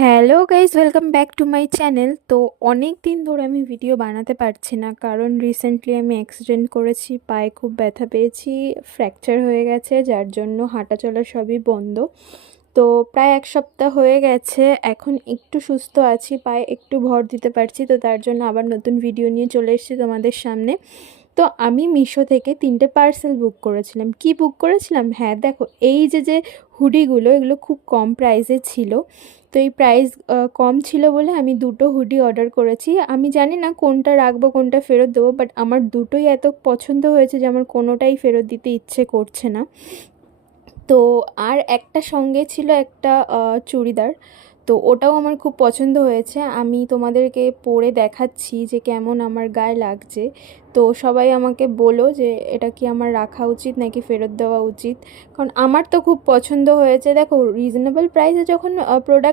Hello guys, welcome back to my channel. তো অনেক দিন ধরে আমি ভিডিও বানাতে পারছি না, কারণ রিসেন্টলি আমি অ্যাক্সিডেন্ট করেছি, পায়ে খুব ব্যথা পেয়েছি, ফ্র্যাকচার হয়ে গেছে, যার জন্য হাঁটা চলা সবই বন্ধ। তো প্রায় এক সপ্তাহ হয়ে গেছে, এখন একটু সুস্থ আছি, পায়ে একটু ভর দিতে পারছি। তো তার জন্য আবার নতুন ভিডিও নিয়ে চলে এসেছি তোমাদের সামনে। তো আমি মিশো থেকে 3টে পার্সেল বুক করেছিলাম। কি বুক করেছিলাম? হ্যাঁ দেখো, এই যে হুডিগুলো, এগুলো খুব কম প্রাইসে ছিল। তো এই প্রাইস কম ছিল বলে আমি দুটো হুডি অর্ডার করেছি। আমি জানি না কোনটা রাখবো কোনটা ফেরত দেবো, বাট আমার দুটোই এত পছন্দ হয়েছে যে আমার কোনোটাই ফেরত দিতে ইচ্ছে করছে না। তো আর একটা সঙ্গে ছিল একটা চুড়িদার, তো ওটাও আমার খুব পছন্দ হয়েছে। আমি তোমাদেরকে পরে দেখাচ্ছি যে কেমন আমার গায়ে লাগছে। তো সবাই আমাকে বলো যে এটা কি আমার রাখা উচিত নাকি ফেরত দেওয়া উচিত, কারণ আমার তো খুব পছন্দ হয়েছে। দেখো, রিজনেবল প্রাইসে যখন প্রোডাক্ট